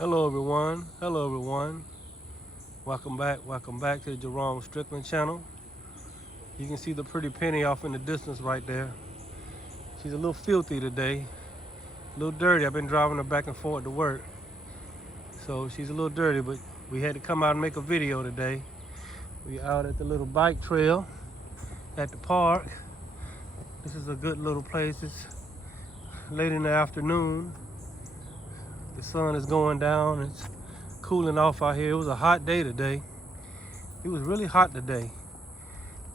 Hello everyone. Hello everyone. Welcome back. Welcome back to the Jerome Strickland channel. You can see the pretty penny off in the distance right there. She's a little filthy today. A little dirty. I've been driving her back and forth to work. So she's a little dirty, but we had to come out and make a video today. We out at the little bike trail at the park. This is a good little place. It's late in the afternoon. The sun is going down. It's cooling off out here. It was a hot day today. It was really hot today,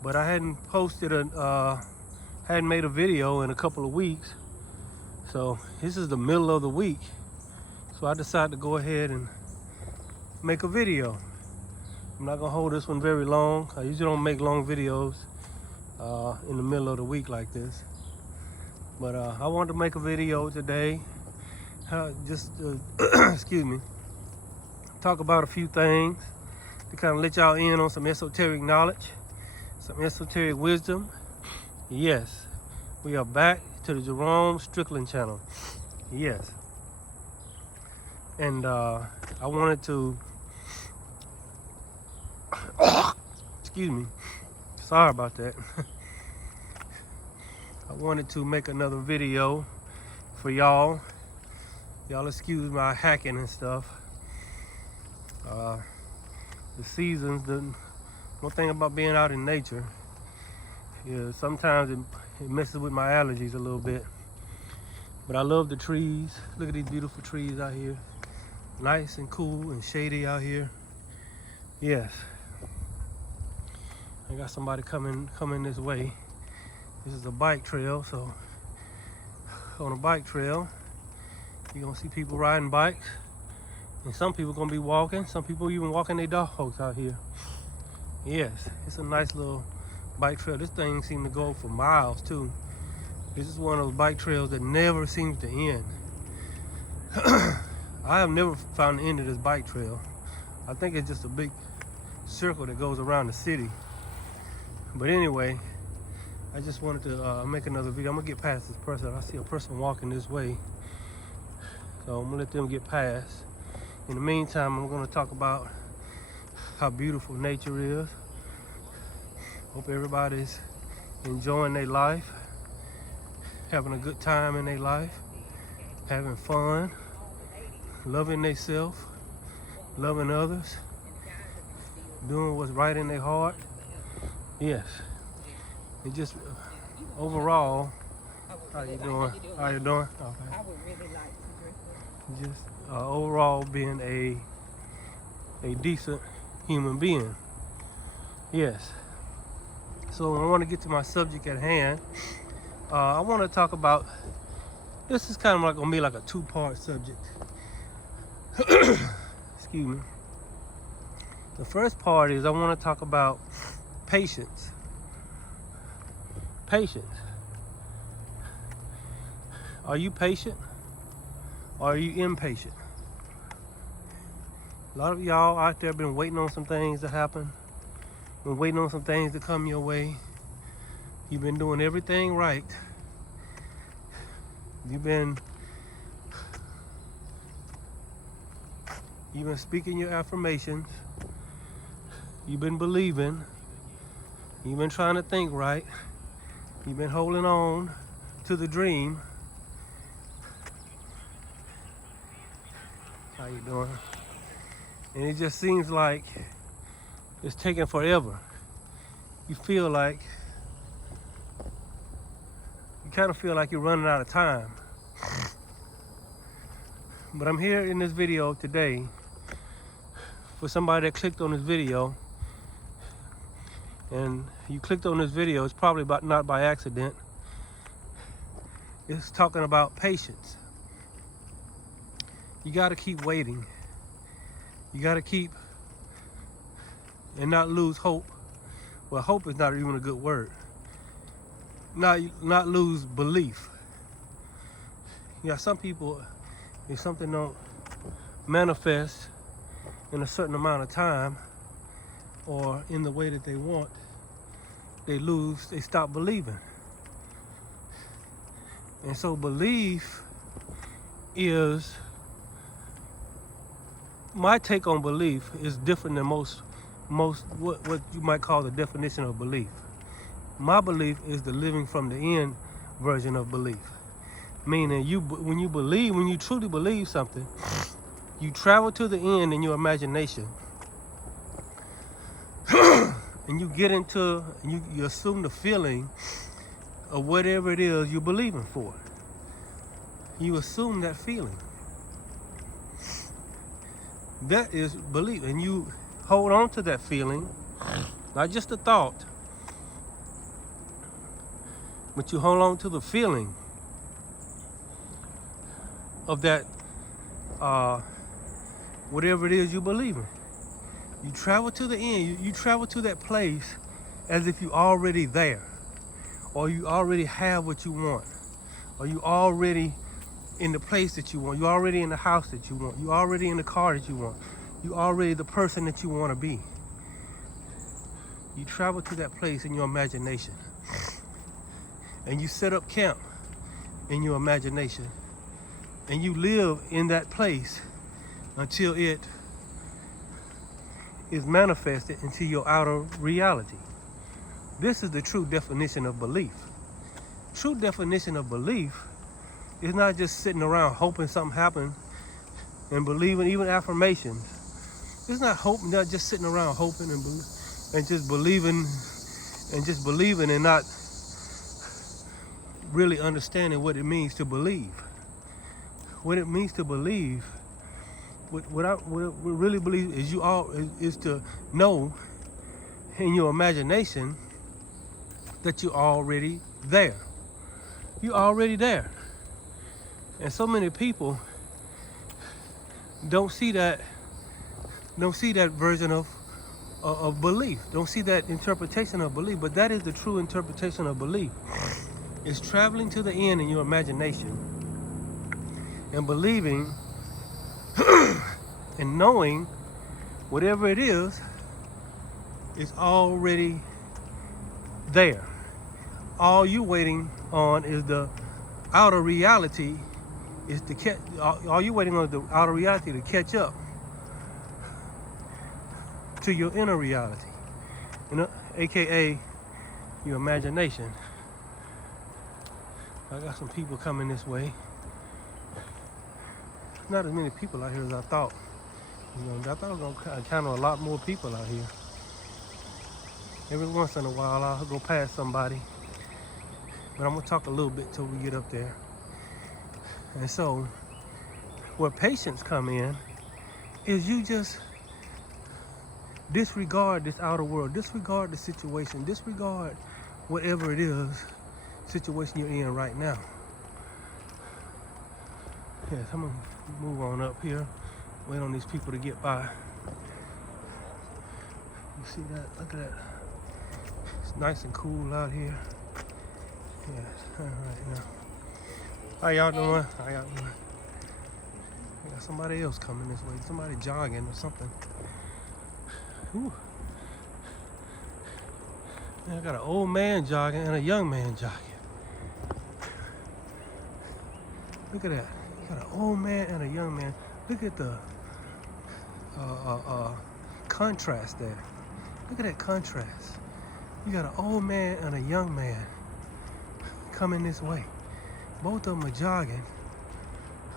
but I hadn't hadn't made a video in a couple of weeks. So this is the middle of the week. So I decided to go ahead and make a video. I'm not gonna hold this one very long. I usually don't make long videos in the middle of the week like this. But I wanted to make a video today. Excuse me, talk about a few things to kind of let y'all in on some esoteric knowledge, some esoteric wisdom. Yes, we are back to the Jerome Strickland channel. Yes. And I wanted to, excuse me, sorry about that. I wanted to make another video for y'all. Y'all excuse my hacking and stuff. The seasons, one thing about being out in nature is sometimes it messes with my allergies a little bit. But I love the trees. Look at these beautiful trees out here. Nice and cool and shady out here. Yes. I got somebody coming this way. This is a bike trail, so on a bike trail, you're gonna see people riding bikes, and some people gonna be walking. Some people even walking their dogs out here. Yes, it's a nice little bike trail. This thing seems to go for miles too. This is one of those bike trails that never seems to end. I have never found the end of this bike trail. I think it's just a big circle that goes around the city. But anyway, I just wanted to make another video. I'm gonna get past this person. I see a person walking this way, so I'm gonna let them get past. In the meantime, I'm gonna talk about how beautiful nature is. Hope everybody's enjoying their life, having a good time in their life, having fun, loving themselves, loving others, doing what's right in their heart. Yes. It just overall, how you doing? How you doing? Okay. I would really like to dress up. Just overall being a decent human being. Yes. So I want to get to my subject at hand. I want to talk about, this is kind of like gonna be like a two-part subject. Excuse me. The first part is I want to talk about patience. Patience. Are you patient? Or are you impatient? A lot of y'all out there been waiting on some things to happen, been waiting on some things to come your way. You've been doing everything right. You've been speaking your affirmations. You've been believing. You've been trying to think right. You've been holding on to the dream. How you doing? And it just seems like it's taking forever. You feel like, you kind of feel like you're running out of time. But I'm here in this video today for somebody that clicked on this video. And you clicked on this video, it's probably not by accident. It's talking about patience. You gotta keep waiting. You gotta keep and not lose hope. Well, hope is not even a good word. Not lose belief. Yeah, some people, if something don't manifest in a certain amount of time or in the way that they want, they stop believing. And so belief is my take on belief is different than most what you might call the definition of belief. My belief is the living from the end version of belief. Meaning when you truly believe something, you travel to the end in your imagination. And you get into, you assume the feeling of whatever it is you're believing for. You assume that feeling. That is belief. And you hold on to that feeling, not just a thought, but you hold on to the feeling of that, whatever it is you believe in. You travel to the end. You travel to that place as if you're already there, or you already have what you want, or you already in the place that you want. You're already in the house that you want. You're already in the car that you want. You're already the person that you want to be. You travel to that place in your imagination, and you set up camp in your imagination, and you live in that place until it is manifested into your outer reality. This is the true definition of belief. True definition of belief is not just sitting around hoping something happens and believing, even affirmations. It's not just sitting around hoping and just believing and not really understanding what it means to believe. What it means to believe, what I really believe is to know in your imagination that you're already there. You're already there. And so many people don't see that version of belief, don't see that interpretation of belief. But that is the true interpretation of belief. It's traveling to the end in your imagination and believing and knowing whatever it is already there. All you're waiting on is the outer reality. All you're waiting on is the outer reality to catch up to your inner reality, aka your imagination. I got some people coming this way. Not as many people out here as I thought. I thought I was gonna encounter a lot more people out here. Every once in a while I'll go past somebody, but I'm gonna talk a little bit till we get up there. And so, where patience come in is you just disregard this outer world, disregard the situation, disregard whatever it is situation you're in right now. Yes, I'm gonna move on up here, wait on these people to get by. You see that? Look at that. It's nice and cool out here. Yes, all right now. How y'all doing? How y'all doing? I got somebody else coming this way. Somebody jogging or something. Ooh. Man, I got an old man jogging and a young man jogging. Look at that. You got an old man and a young man. Look at the contrast there. Look at that contrast. You got an old man and a young man coming this way. Both of them are jogging.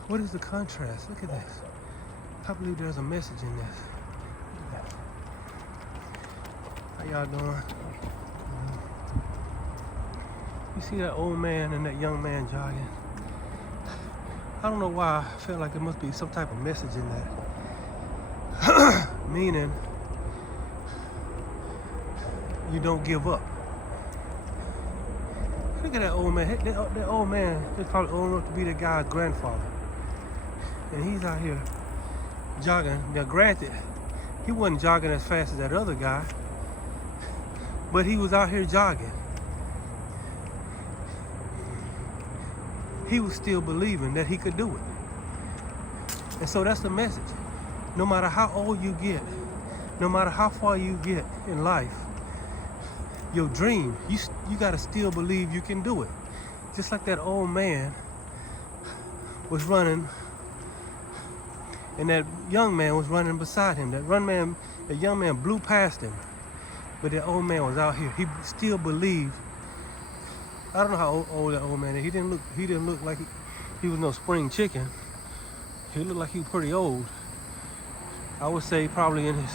What is the contrast? Look at this. I believe there's a message in this. Look at that. How y'all doing? You see that old man and that young man jogging? I don't know why I feel like there must be some type of message in that. Meaning, you don't give up. Look at that old man. That old man is probably old enough to be the guy's grandfather. And he's out here jogging. Now granted, he wasn't jogging as fast as that other guy, but he was out here jogging. He was still believing that he could do it. And so that's the message. No matter how old you get, no matter how far you get in life, your dream, you gotta still believe you can do it. Just like that old man was running and that young man was running beside him. That young man blew past him, but that old man was out here. He still believed. I don't know how old that old man is. He didn't look like he was no spring chicken. He looked like he was pretty old. I would say probably in his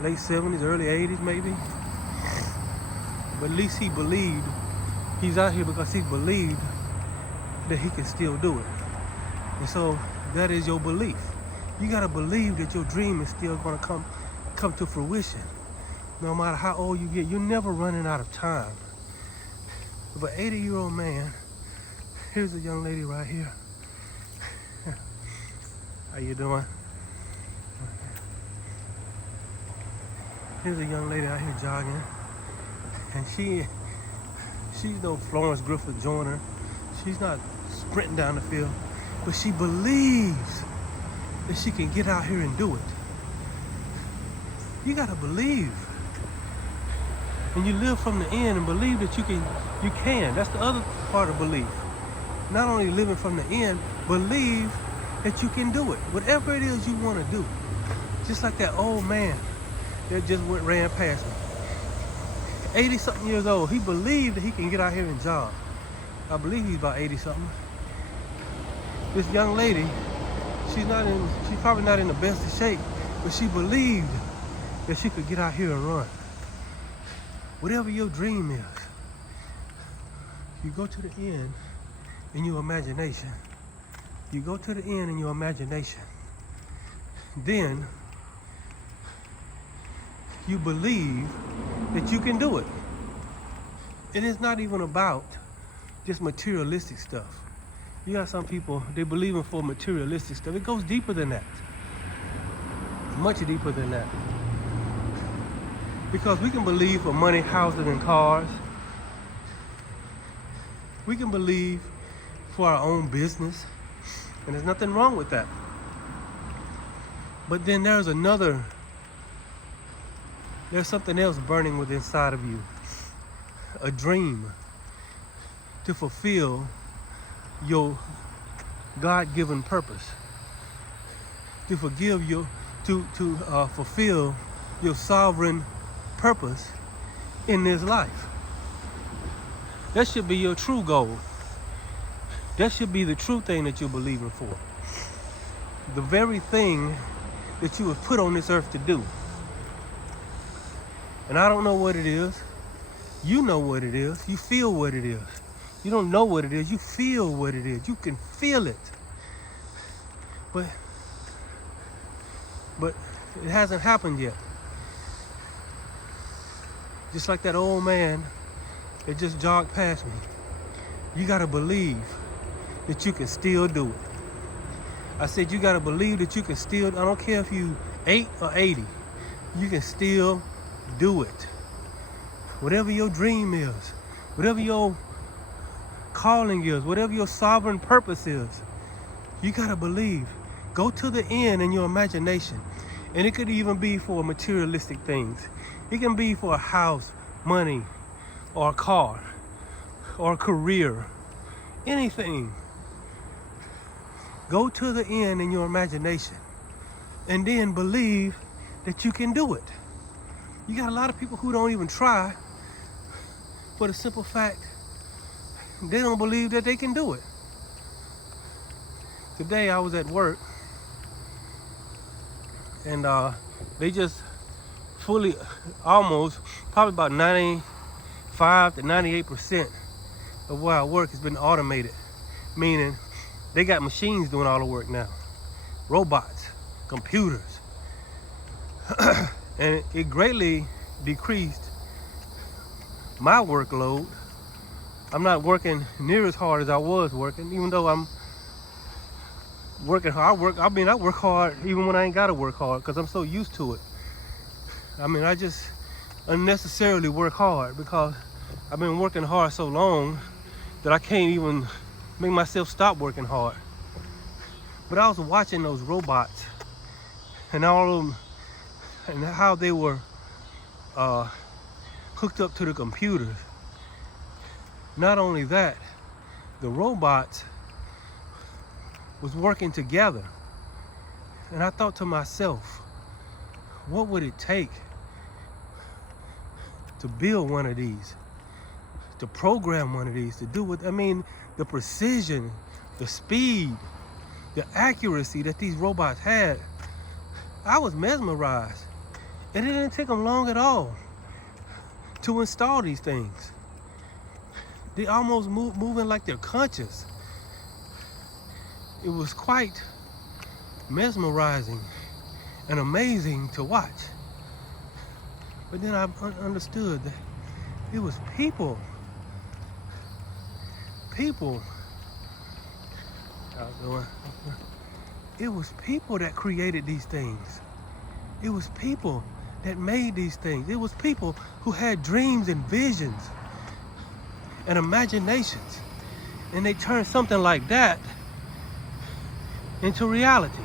late 70s, early 80s maybe. But at least he believed. He's out here because he believed that he can still do it. And so that is your belief. You gotta believe that your dream is still gonna come to fruition. No matter how old you get, you're never running out of time. If an 80-year-old man, here's a young lady right here. How you doing? Here's a young lady out here jogging, and she's no Florence Griffith Joyner. She's not sprinting down the field, but she believes that she can get out here and do it. You gotta believe, and you live from the end and believe that you can. That's the other part of belief. Not only living from the end, believe that you can do it. Whatever it is you want to do. Just like that old man that just ran past me. 80-something years old. He believed that he can get out here and jog. I believe he's about 80-something. This young lady, she's probably not in the best of shape, but she believed that she could get out here and run. Whatever your dream is, you go to the end in your imagination. You go to the end in your imagination. Then you believe that you can do it. It is not even about just materialistic stuff. You got some people, they believe in for materialistic stuff. It goes deeper than that. Much deeper than that. Because we can believe for money, houses, and cars. We can believe for our own business. And there's nothing wrong with that. But then there's something else burning within inside of you. A dream to fulfill your God-given purpose. To fulfill your sovereign purpose in this life. That should be your true goal. That should be the true thing that you're believing for. The very thing that you was put on this earth to do. And I don't know what it is. You know what it is. You feel what it is. You don't know what it is. You feel what it is. You can feel it. But it hasn't happened yet. Just like that old man that just jogged past me. You gotta believe that you can still do it. I said you gotta believe that you can still, I don't care if you 8 or 80, you can still do it. Whatever your dream is, whatever your calling is, whatever your sovereign purpose is, you gotta believe. Go to the end in your imagination. And it could even be for materialistic things. It can be for a house, money, or a car, or a career, anything. Go to the end in your imagination and then believe that you can do it. You got a lot of people who don't even try for the simple fact they don't believe that they can do it. Today I was at work and they just fully, almost, probably about 95 to 98% of where I work has been automated, meaning they got machines doing all the work now, robots, computers, and it greatly decreased my workload. I'm not working near as hard as I was working, even though I'm working hard. I work hard even when I ain't gotta work hard because I'm so used to it. I just unnecessarily work hard because I've been working hard so long that I can't even make myself stop working hard. But I was watching those robots and all of them and how they were hooked up to the computers. Not only that, the robots was working together. And I thought to myself, what would it take to build one of these, to program one of these, to do what, I mean, the precision, the speed, the accuracy that these robots had. I was mesmerized. And it didn't take them long at all to install these things. They almost moving like they're conscious. It was quite mesmerizing and amazing to watch. But then I understood that it was people. It was people that created these things. It was people that made these things. It was people who had dreams and visions and imaginations. And they turned something like that into reality.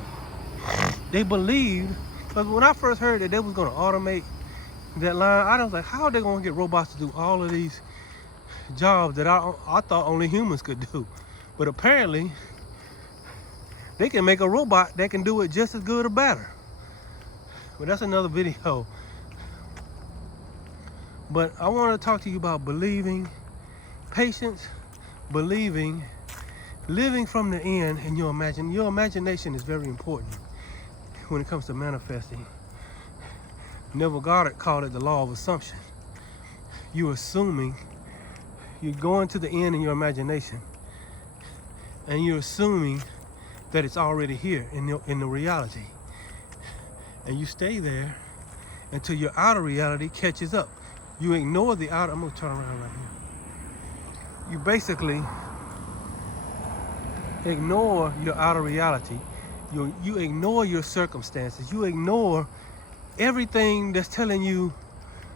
They believed, because when I first heard that they was going to automate that line, I was like, how are they going to get robots to do all of these jobs that I thought only humans could do? But apparently, they can make a robot that can do it just as good or better. But that's another video. But I want to talk to you about believing, patience, believing, living from the end, and your imagination is very important when it comes to manifesting. Neville Goddard called it the law of assumption. You're assuming, you're going to the end in your imagination, and you're assuming that it's already here in the reality. And you stay there until your outer reality catches up. You ignore the outer, I'm gonna turn around right here. You basically ignore your outer reality. You ignore your circumstances. You ignore everything that's telling you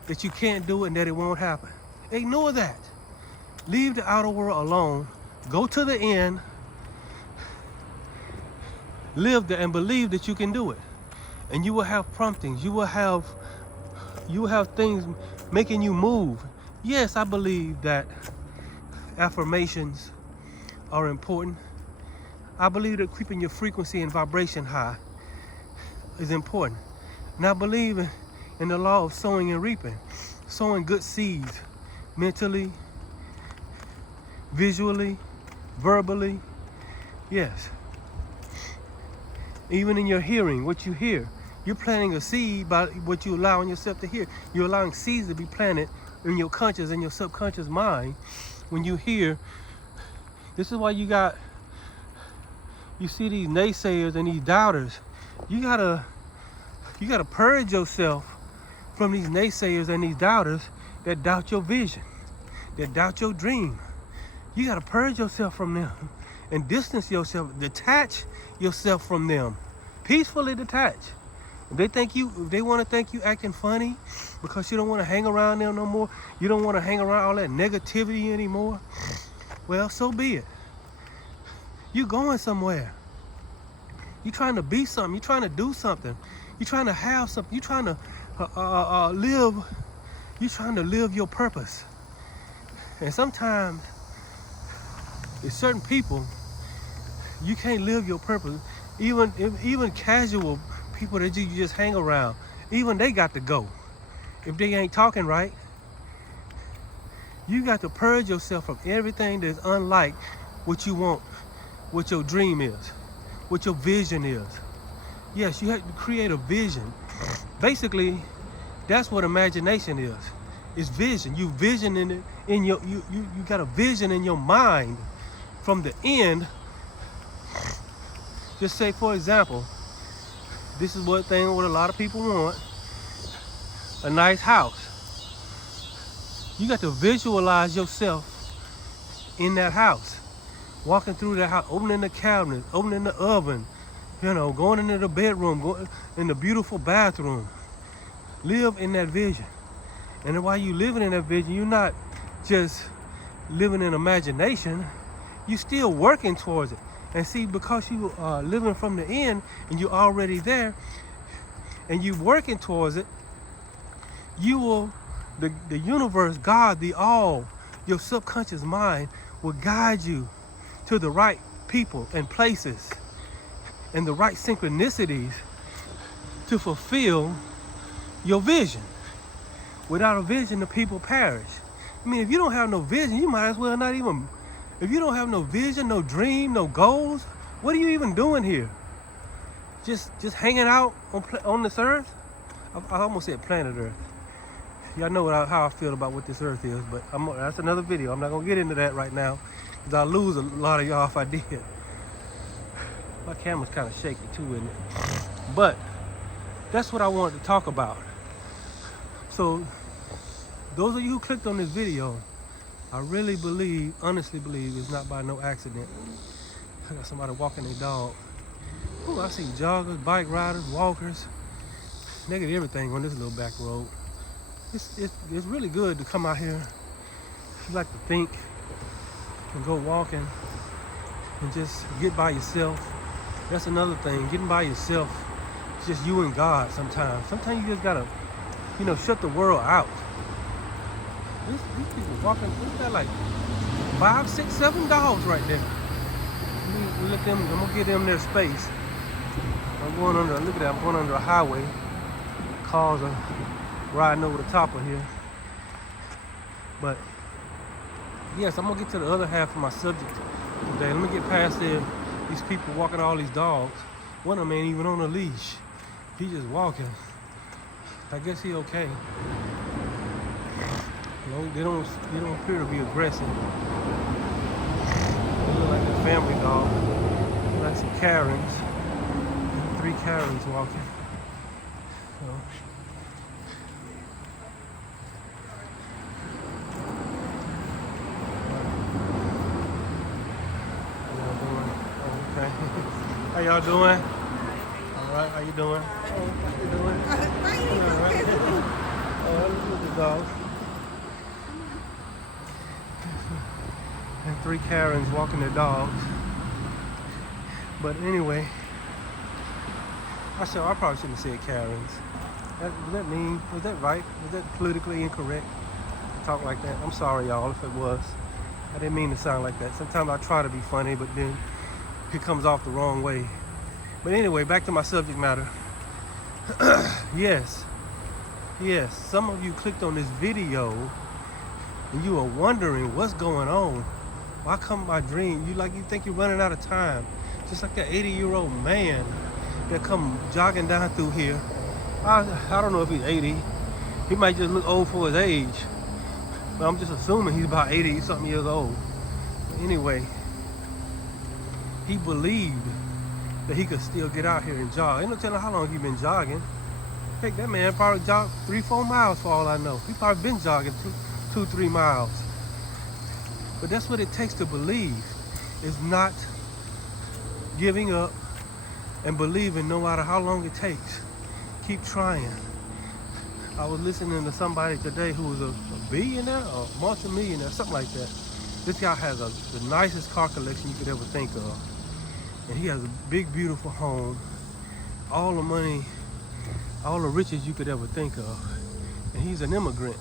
that you can't do it and that it won't happen. Ignore that. Leave the outer world alone. Go to the end. Live there and believe that you can do it. And you will have promptings. You will have things making you move. Yes, I believe that affirmations are important. I believe that keeping your frequency and vibration high is important. And I believe in the law of sowing and reaping. Sowing good seeds, mentally, visually, verbally. Yes. Even in your hearing, what you hear. You're planting a seed by what you're allowing yourself to hear. You're allowing seeds to be planted in your conscious and your subconscious mind when you hear. This is why you see these naysayers and these doubters. You gotta purge yourself from these naysayers and these doubters that doubt your vision, that doubt your dream. You gotta purge yourself from them and distance yourself, detach yourself from them. Peacefully detach. If they want to think you acting funny because you don't want to hang around them no more, you don't want to hang around all that negativity anymore, well, so be it. You going somewhere. You trying to be something. You trying to do something. You trying to have something. You trying to live. You trying to live your purpose. And sometimes, with certain people, you can't live your purpose. Even casual people that you just hang around, even they got to go. If they ain't talking right, you got to purge yourself from everything that's unlike what you want, what your dream is, what your vision is. Yes, you have to create a vision. Basically, that's what imagination is. It's vision. You vision you got a vision in your mind from the end. Just say, for example, this is what a lot of people want. A nice house. You got to visualize yourself in that house. Walking through that house, opening the cabinet, opening the oven, going into the bedroom, going in the beautiful bathroom. Live in that vision. And while you living in that vision, you're not just living in imagination. You're still working towards it. And see, because you are living from the end and you're already there and you're working towards it, you will, the universe, God, the all, your subconscious mind will guide you to the right people and places and the right synchronicities to fulfill your vision. Without a vision, the people perish. I mean, if you don't have no vision, you might as well not even, if you don't have no vision, no dream, no goals, what are you even doing here? Just hanging out on this earth? I almost said planet Earth. Y'all know how I feel about what this earth is, but that's another video. I'm not gonna get into that right now, because I'll lose a lot of y'all if I did. My camera's kind of shaky too, isn't it? But that's what I wanted to talk about. So those of you who clicked on this video, I really believe, honestly believe, it's not by no accident. I got somebody walking their dog. Ooh, I see joggers, bike riders, walkers. They get everything on this little back road. It's really good to come out here. If you like to think and go walking and just get by yourself. That's another thing, getting by yourself. It's just you and God sometimes. Sometimes you just gotta, shut the world out. These people walking, look at like 5, 6, 7 dogs right there. We let them, I'm gonna give them their space. I'm going under, look at that, I'm going under a highway. Cars are riding over the top of here. But yes, I'm gonna get to the other half of my subject today. Let me get past these people walking all these dogs. One of them ain't even on a leash. He just walking. I guess he okay. They don't appear to be aggressive. They look like a family dog. They look like some Karens. 3 Karens walking. So. How y'all doing? All right, how you doing? Oh, how you doing? All right. Oh, look at the dogs. And 3 Karens walking their dogs. But anyway, I probably shouldn't have said Karens. Was that mean? Was that right? Was that politically incorrect to talk like that? I'm sorry, y'all, if it was. I didn't mean to sound like that. Sometimes I try to be funny, but then it comes off the wrong way. But anyway, back to my subject matter. Yes, some of you clicked on this video and you are wondering what's going on. Why come my dream? You think you're running out of time. Just like that 80-year-old man that come jogging down through here. I don't know if he's 80. He might just look old for his age. But I'm just assuming he's about 80-something years old. But anyway, he believed that he could still get out here and jog. Ain't no telling how long he's been jogging. Heck, that man probably jogged 3-4 miles for all I know. He probably been jogging 2-3 miles. But that's what it takes to believe, is not giving up and believing no matter how long it takes. Keep trying. I was listening to somebody today who was a billionaire or multi-millionaire, something like that. This guy has the nicest car collection you could ever think of. And he has a big, beautiful home, all the money, all the riches you could ever think of. And he's an immigrant.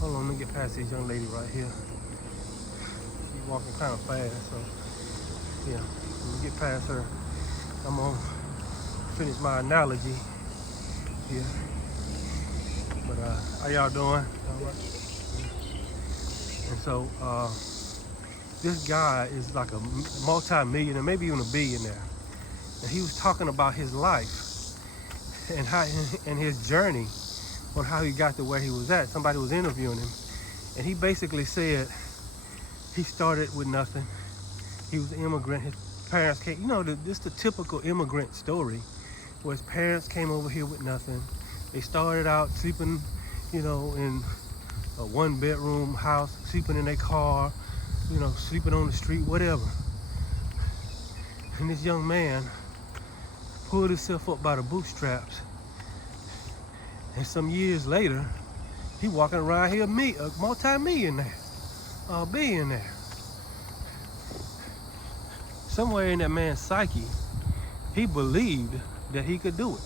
Hold on, let me get past this young lady right here. She's walking kind of fast, so yeah, let me get past her. I'm gonna finish my analogy here. But how y'all doing? All right. And so, this guy is like a multi-millionaire, maybe even a billionaire. And he was talking about his life and his journey on how he got to where he was at. Somebody was interviewing him, and he basically said he started with nothing. He was an immigrant. His parents came, just the typical immigrant story, where his parents came over here with nothing. They started out sleeping, in a 1-bedroom house, sleeping in their car, sleeping on the street, whatever. And this young man pulled himself up by the bootstraps. And some years later, he walking around here, a multi-millionaire, a billionaire. Somewhere in that man's psyche, he believed that he could do it.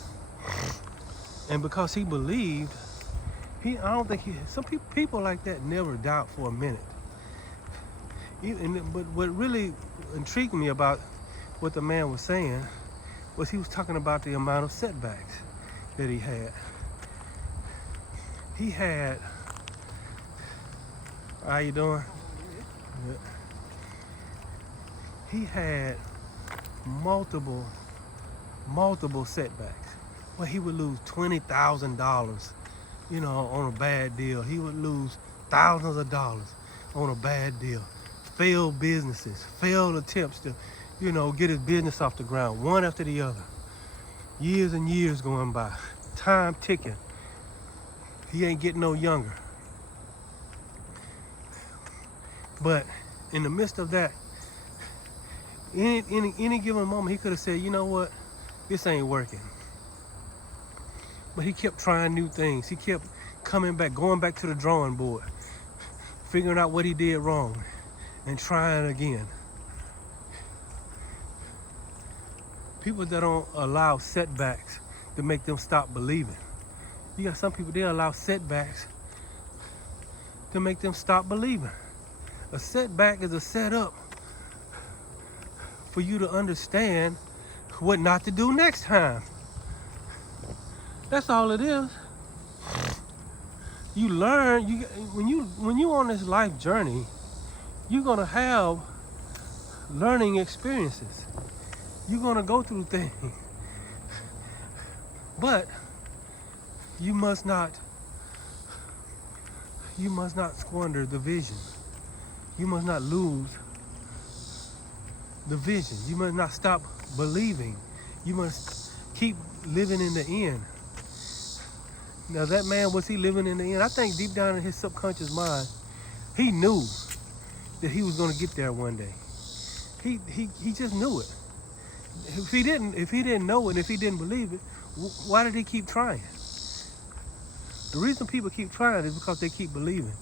And because he believed, some people like that never doubt for a minute. But what really intrigued me about what the man was saying was he was talking about the amount of setbacks that he had. He had, how you doing? Good. He had multiple setbacks where he would lose $20,000, you know, on a bad deal. He would lose thousands of dollars on a bad deal. Failed businesses, failed attempts to, you know, get his business off the ground, one after the other. Years and years going by, time ticking. He ain't getting no younger. But in the midst of that, any given moment, he could have said, you know what, this ain't working. But he kept trying new things. He kept coming back, going back to the drawing board, figuring out what he did wrong and trying again. People that don't allow setbacks to make them stop believing. You got some people, they allow setbacks to make them stop believing. A setback is a setup for you to understand what not to do next time. That's all it is. You learn, when you on this life journey, you're gonna have learning experiences. You're gonna go through things. But you must not squander the vision. You must not lose the vision. You must not stop believing. You must keep living in the end. Now that man, was he living in the end? I think deep down in his subconscious mind, he knew that he was gonna get there one day. He just knew it. If he didn't know it, if he didn't believe it, why did he keep trying? The reason people keep trying is because they keep believing.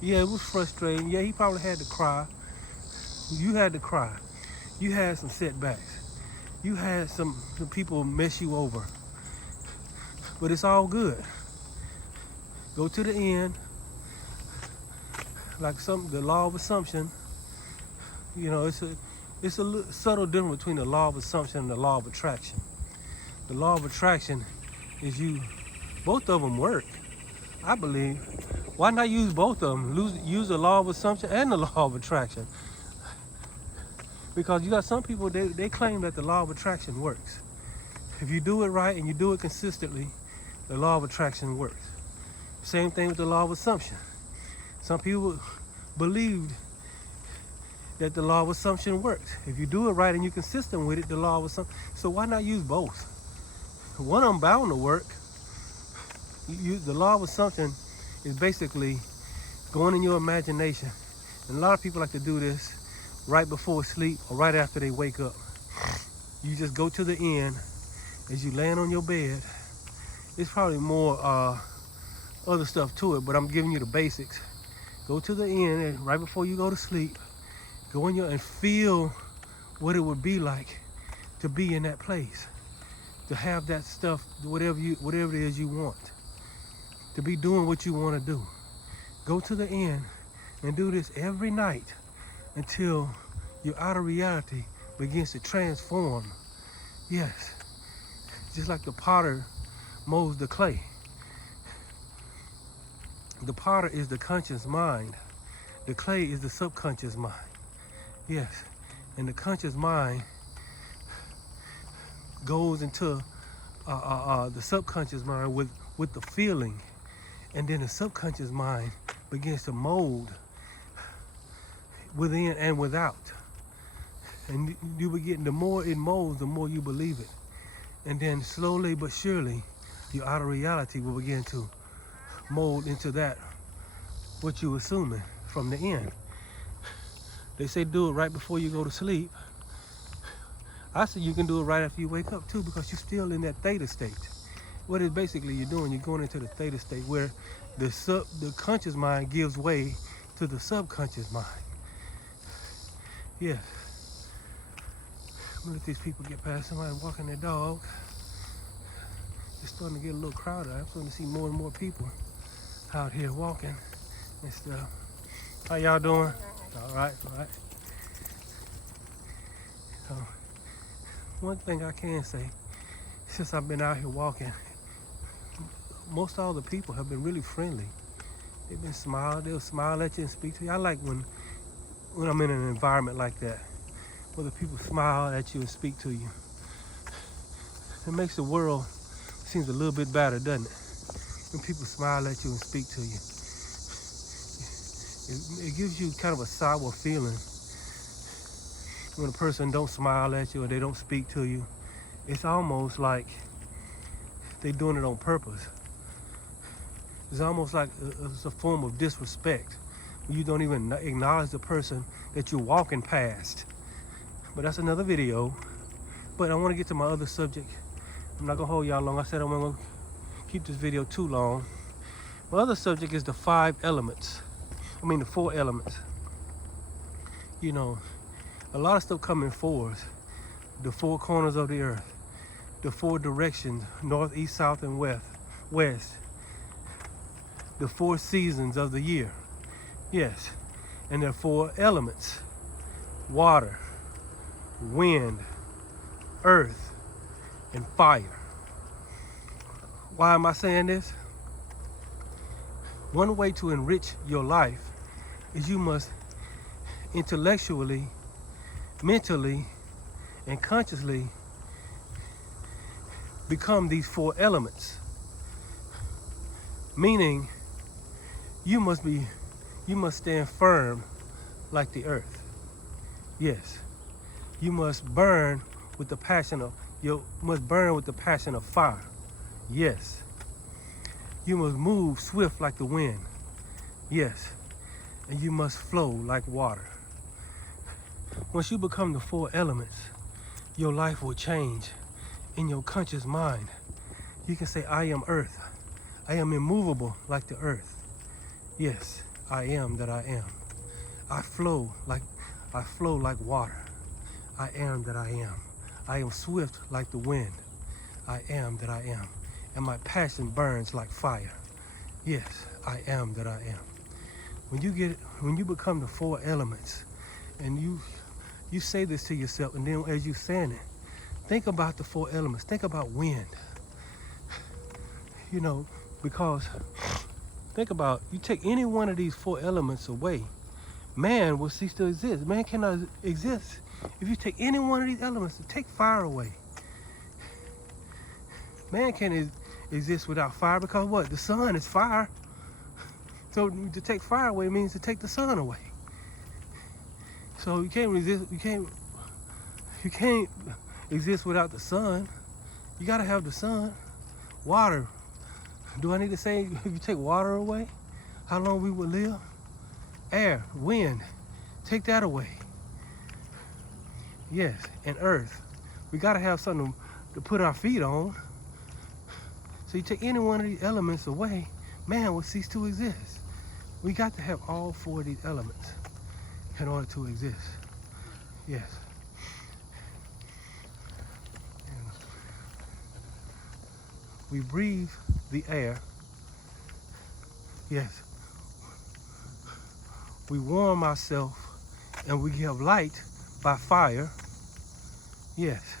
Yeah, it was frustrating. Yeah, he probably had to cry. You had to cry. You had some setbacks. You had some people mess you over. But it's all good. Go to the end. Like the law of assumption. You know, it's a subtle difference between the law of assumption and the law of attraction. The law of attraction is both of them work, I believe. Why not use both of them? Use the law of assumption and the law of attraction. Because you got some people, they claim that the law of attraction works. If you do it right and you do it consistently, the law of attraction works. Same thing with the law of assumption. Some people believed that the law of assumption works. If you do it right and you're consistent with it, the law of assumption. So why not use both? One of them bound to work. The law of assumption is basically going in your imagination. And a lot of people like to do this right before sleep or right after they wake up. You just go to the end as you laying on your bed. It's probably more other stuff to it, but I'm giving you the basics. Go to the end and right before you go to sleep, go in and feel what it would be like to be in that place, to have that stuff, whatever it is you want, to be doing what you want to do. Go to the end and do this every night until your outer reality begins to transform. Yes, just like the potter molds the clay. The potter is the conscious mind. The clay is the subconscious mind. Yes, and the conscious mind goes into the subconscious mind with the feeling, and then the subconscious mind begins to mold within and without. And you begin, the more it molds, the more you believe it. And then slowly but surely, your outer reality will begin to mold into that, what you're assuming from the end. They say do it right before you go to sleep. I say you can do it right after you wake up too, because you're still in that theta state. What is basically you're doing, you're going into the theta state where the conscious mind gives way to the subconscious mind. Yeah. Look at these people get past somebody walking their dog. It's starting to get a little crowded. I'm starting to see more and more people out here walking and stuff. How y'all doing? All right, all right. So, one thing I can say, since I've been out here walking, most all the people have been really friendly. They've been they'll smile at you and speak to you. I like when I'm in an environment like that, where the people smile at you and speak to you. It makes the world seems a little bit better, doesn't it? When people smile at you and speak to you. It gives you kind of a sour feeling when a person don't smile at you or they don't speak to you. It's almost like they're doing it on purpose. It's almost like it's a form of disrespect. You don't even acknowledge the person that you're walking past. But that's another video. But I want to get to my other subject. I'm not gonna hold y'all long. I said I'm gonna keep this video too long. My other subject is the 4 elements. You know, a lot of stuff come in 4s. The 4 corners of the earth, the 4 directions, north, east, south, and west. The 4 seasons of the year. Yes. And there are 4 elements: water, wind, earth, and fire. Why am I saying this? One way to enrich your life is you must intellectually, mentally, and consciously become these 4 elements. Meaning, you must stand firm like the earth. Yes. You must burn with the passion of fire. Yes. You must move swift like the wind. Yes. And you must flow like water. Once you become the 4 elements, your life will change in your conscious mind. You can say, I am earth. I am immovable like the earth. Yes, I am that I am. I flow like water. I am that I am. I am swift like the wind. I am that I am. And my passion burns like fire. Yes, I am that I am. When you become the 4 elements, and you say this to yourself, and then as you're saying it, think about the 4 elements. Think about wind. You know, because think about, you take any one of these 4 elements away, man will cease to exist. Man cannot exist if you take any one of these elements. Take fire away. Man can't exist without fire, because what? The sun is fire. So to take fire away means to take the sun away. So you can't exist without the sun. You gotta have the sun. Water. Do I need to say, if you take water away, how long we would live? Air, wind, take that away. Yes, and earth. We gotta have something to put our feet on. So you take any one of these elements away, man will cease to exist. We got to have all 4 of these elements in order to exist. Yes. And we breathe the air. Yes. We warm ourselves and we give light by fire. Yes.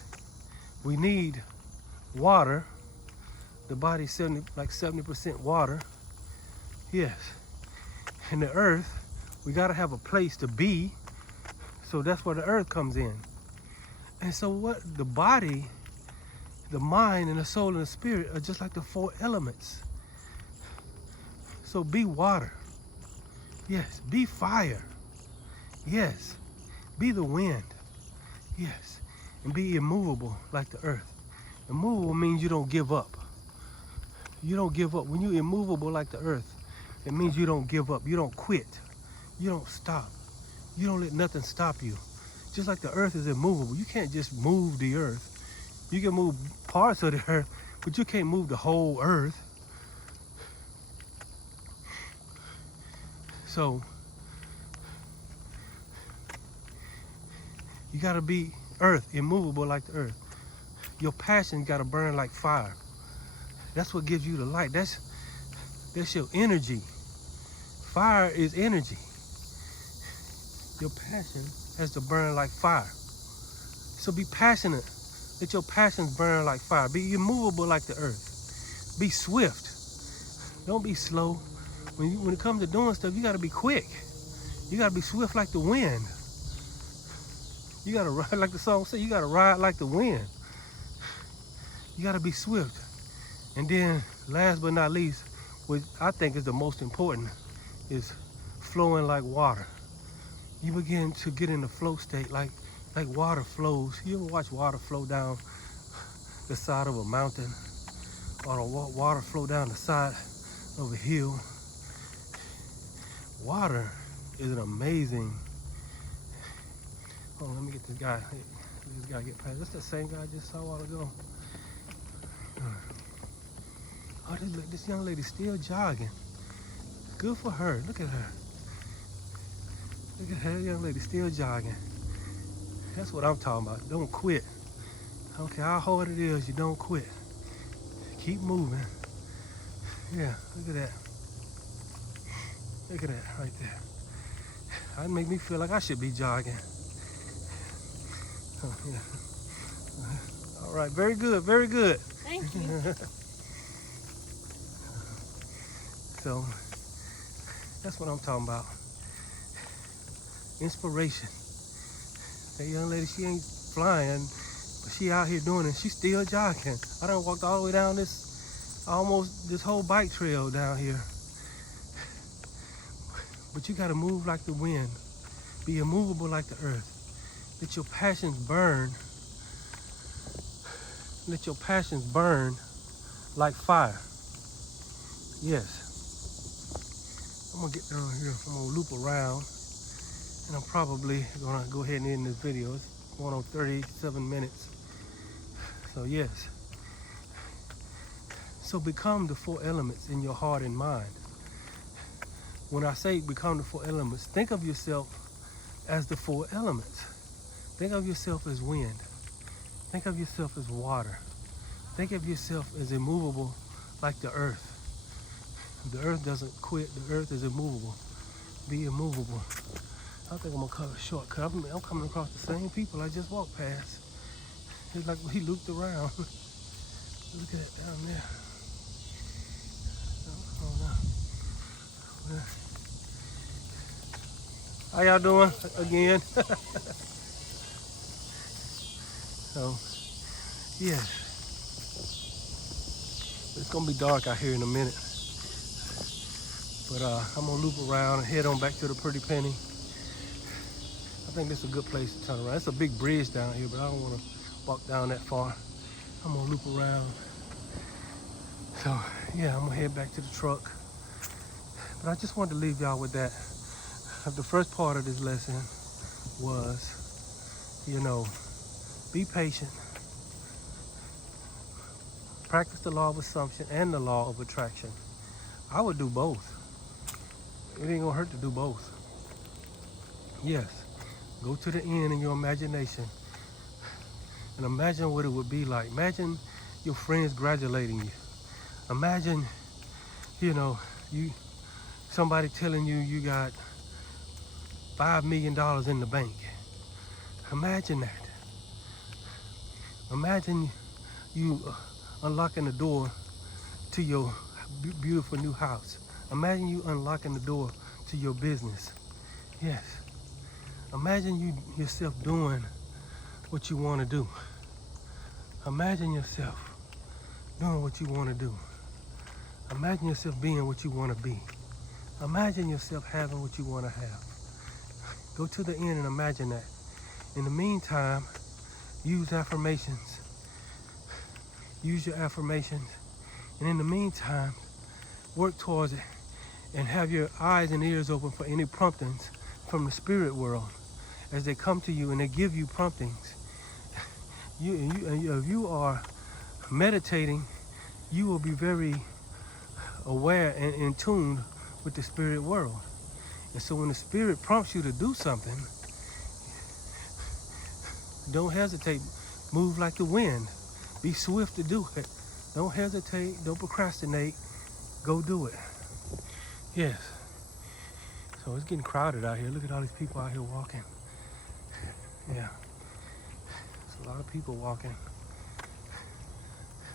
We need water. The body's 70% water. Yes. In the earth, we gotta have a place to be. So that's where the earth comes in. And so what the body, the mind, and the soul and the spirit are just like the 4 elements. So be water. Yes. Be fire. Yes. Be the wind. Yes. And be immovable like the earth. Immovable means you don't give up. You don't give up. When you're immovable like the earth, it means you don't give up. You don't quit. You don't stop. You don't let nothing stop you. Just like the earth is immovable. You can't just move the earth. You can move parts of the earth, but you can't move the whole earth. So you gotta be earth, immovable like the earth. Your passion gotta burn like fire. That's what gives you the light. That's your energy. Fire is energy. Your passion has to burn like fire. So be passionate Let your passions burn like fire. Be immovable like the earth. Be swift. Don't be slow. When it comes to doing stuff, you got to be quick. You got to be swift like the wind. You got to ride like the song says. You got to ride like the wind. You got to be swift. And then, last but not least, which I think is the most important, is flowing like water. You begin to get in the flow state like water flows. You ever watch water flow down the side of a mountain, or the water flow down the side of a hill? Water is an amazing. Hold on, let me get this guy. This guy get past. That's the same guy I just saw a while ago. Oh, this young lady's still jogging. Good for her. Look at her. Look at her, young lady still jogging. That's what I'm talking about. Don't quit. I don't care how hard it is, you don't quit. Keep moving. Yeah, look at that. Look at that right there. That make me feel like I should be jogging. Oh, yeah. All right, very good, very good. Thank you. So, that's what I'm talking about. Inspiration. That young lady, she ain't flying, but she out here doing it. She's still jogging. I done walked all the way down this whole bike trail down here. But you gotta move like the wind. Be immovable like the earth. Let your passions burn. Let your passions burn like fire. Yes. I'm gonna get down here. I'm gonna loop around. And I'm probably gonna go ahead and end this video. It's going on 37 minutes. So yes. So become the 4 elements in your heart and mind. When I say become the 4 elements, think of yourself as the 4 elements. Think of yourself as wind. Think of yourself as water. Think of yourself as immovable like the earth. The earth doesn't quit. The earth is immovable. Be immovable. I think I'm gonna cut a shortcut. I'm coming across the same people I just walked past. It's like he looped around. Look at that down there. Oh, no. How y'all doing again? So, yeah. It's gonna be dark out here in a minute. But I'm gonna loop around and head on back to the Pretty Penny. I think this is a good place to turn around. It's a big bridge down here, but I don't want to walk down that far. I'm gonna loop around. So yeah, I'm gonna head back to the truck. But I just wanted to leave y'all with that. The first part of this lesson was, be patient. Practice the law of assumption and the law of attraction. I would do both. It ain't gonna hurt to do both. Yes. Go to the end in your imagination and imagine what it would be like. Imagine your friends congratulating you. Imagine, somebody telling you you got $5 million in the bank. Imagine that. Imagine you unlocking the door to your beautiful new house. Imagine you unlocking the door to your business. Yes. Imagine yourself doing what you want to do. Imagine yourself doing what you want to do. Imagine yourself being what you want to be. Imagine yourself having what you want to have. Go to the end and imagine that. In the meantime, use affirmations. Use your affirmations. And in the meantime, work towards it and have your eyes and ears open for any promptings from the spirit world as they come to you and they give you promptings. If you are meditating, you will be very aware and in tune with the spirit world. And so when the spirit prompts you to do something, don't hesitate. Move like the wind. Be swift to do it. Don't hesitate. Don't procrastinate. Go do it. Yes. So it's getting crowded out here. Look at all these people out here walking. Yeah. There's a lot of people walking.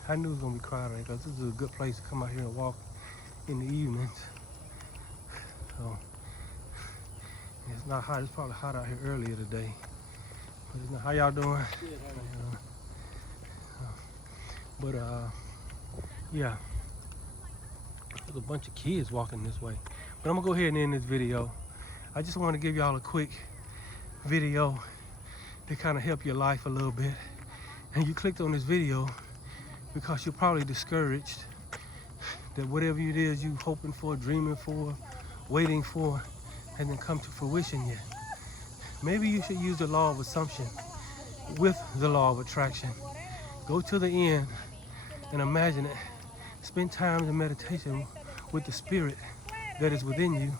I knew it was gonna be crowded because this is a good place to come out here and walk in the evenings. So it's not hot. It's probably hot out here earlier today. But it's not, how y'all doing? But yeah, there's a bunch of kids walking this way. But I'm gonna go ahead and end this video. I just want to give y'all a quick video to kind of help your life a little bit. And you clicked on this video because you're probably discouraged that whatever it is you hoping for, dreaming for, waiting for, hasn't come to fruition yet. Maybe you should use the law of assumption with the law of attraction. Go to the end and imagine it. Spend time in meditation with the spirit that is within you,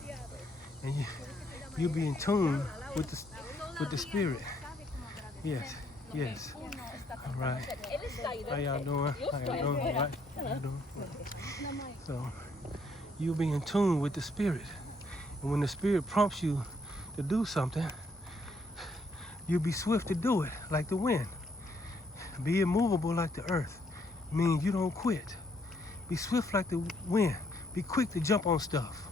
and you'll be in tune with the spirit. Yes, yes. All right. How y'all doing? How y'all doing? All right. How y'all doing? So you'll be in tune with the spirit, and when the spirit prompts you to do something, you'll be swift to do it, like the wind. Be immovable like the earth, meaning you don't quit. Be swift like the wind. Be quick to jump on stuff.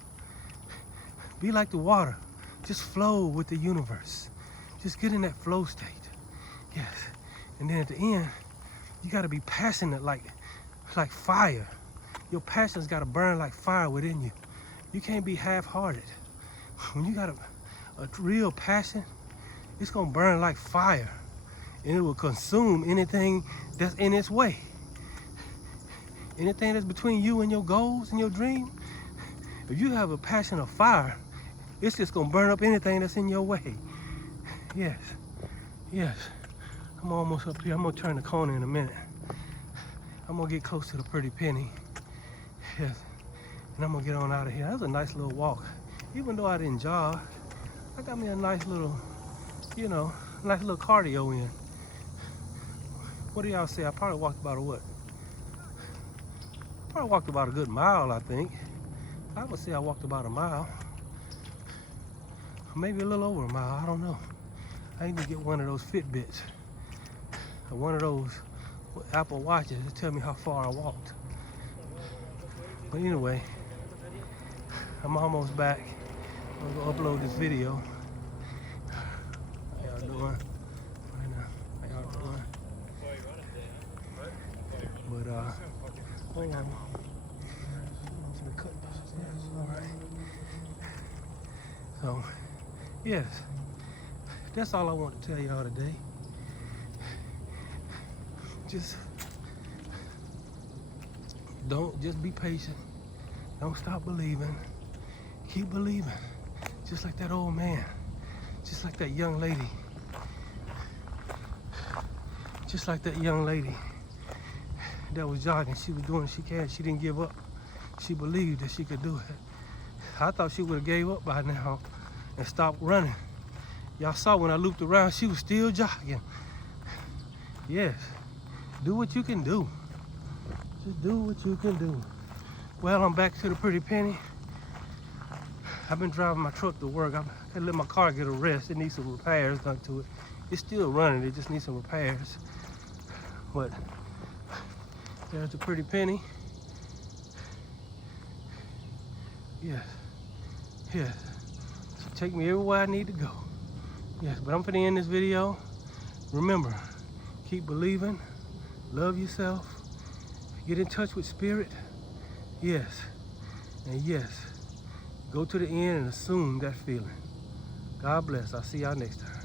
Be like the water. Just flow with the universe. Just get in that flow state. Yes. And then at the end, you gotta be passionate like fire. Your passion's gotta burn like fire within you. You can't be half-hearted. When you got a real passion, it's gonna burn like fire. And it will consume anything that's in its way. Anything that's between you and your goals and your dream, if you have a passion of fire, it's just gonna burn up anything that's in your way. Yes, yes. I'm almost up here. I'm gonna turn the corner in a minute. I'm gonna get close to the Pretty Penny. Yes, and I'm gonna get on out of here. That was a nice little walk. Even though I didn't jog, I got me a nice little, nice little cardio in. What do y'all say? I probably walked about Probably walked about a good mile, I think. I would say I walked about a mile. Maybe a little over a mile, I don't know. I need to get one of those Fitbits. Or one of those Apple Watches to tell me how far I walked. But anyway, I'm almost back. I'm gonna upload this video. How y'all doing? How y'all doing? But hold on. All right. So, yes, that's all I want to tell y'all today. Just be patient. Don't stop believing. Keep believing. Just like that old man. Just like that young lady. Just like that young lady that was jogging. She was doing what she can. She didn't give up. She believed that she could do it. I thought she would have gave up by now and stopped running. Y'all saw when I looped around, she was still jogging. Yes, do what you can do. Just do what you can do. Well, I'm back to the Pretty Penny. I've been driving my truck to work. I let my car get a rest. It needs some repairs done to it. It's still running, it just needs some repairs. But there's the Pretty Penny. Yes, yes. So take me everywhere I need to go. Yes, but I'm gonna end this video. Remember, keep believing, love yourself, get in touch with spirit. Yes, and yes, go to the end and assume that feeling. God bless. I'll see y'all next time.